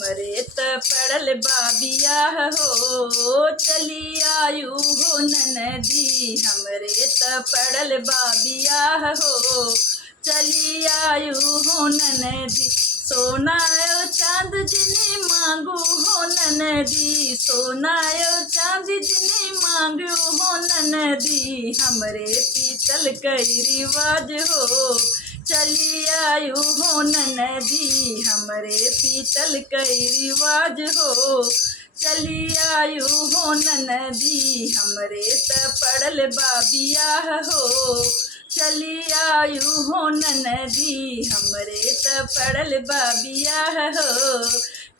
हमरे त पड़ल बाबियाह हो, चली आयु हो ननदी। हमरे त पड़ल बाबियाह हो, चली आयु हो ननदी। सोनायो चांद जिनी मांगू हो ननदी, सोनायो चांद जिनी मांगू हो ननदी। हमरे पीतल कई रिवाज हो, चली आयु हो ननदी। हमरे पीतल कई रिवाज हो, चली आयु हो ननदी। हमरे त पड़ल बाबियाह हो, चली आयु हो ननदी। हमरे त पड़ल बाबियाह हो,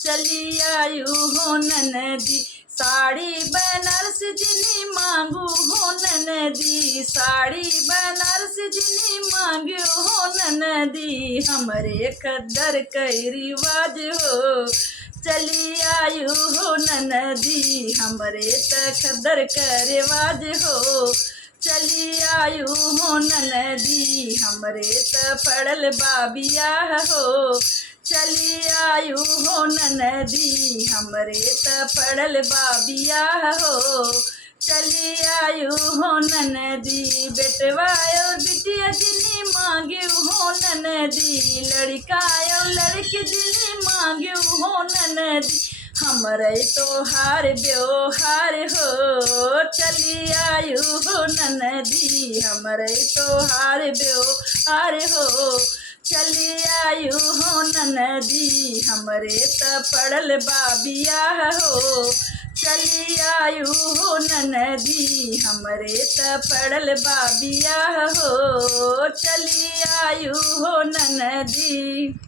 चली आयु हो ननदी। साड़ी बनारस जिनी मांगू हो ननदी, साड़ी बनारस जिनी मांगू हो ननदी। हमरे खद्दर कई रिवाज हो, चली आयु हो ननदी। हमरे त खद्दर का रिवाज हो, चली आयु हो ननदी। हमरे त पड़ल बाबियाह हो, चली आयु हो ननदी। हमरे त पड़ल बाबियाह हो, चली आयु हो ननदी। बेटवायो बिटिया जिनी मांगे हो ननदी, लड़कायो लड़के जिनी मांगे हो ननदी। हमरे तोहार व्यवहार हो, चली आयु हो ननदी। हमरे तोहार व्यवहार हो, चली आयु हो ननदी। हमरे त पड़ल बाबियाह हो, चली आयु हो ननदी। हमरे त पड़ल बाबियाह हो, चली आयु हो ननदी।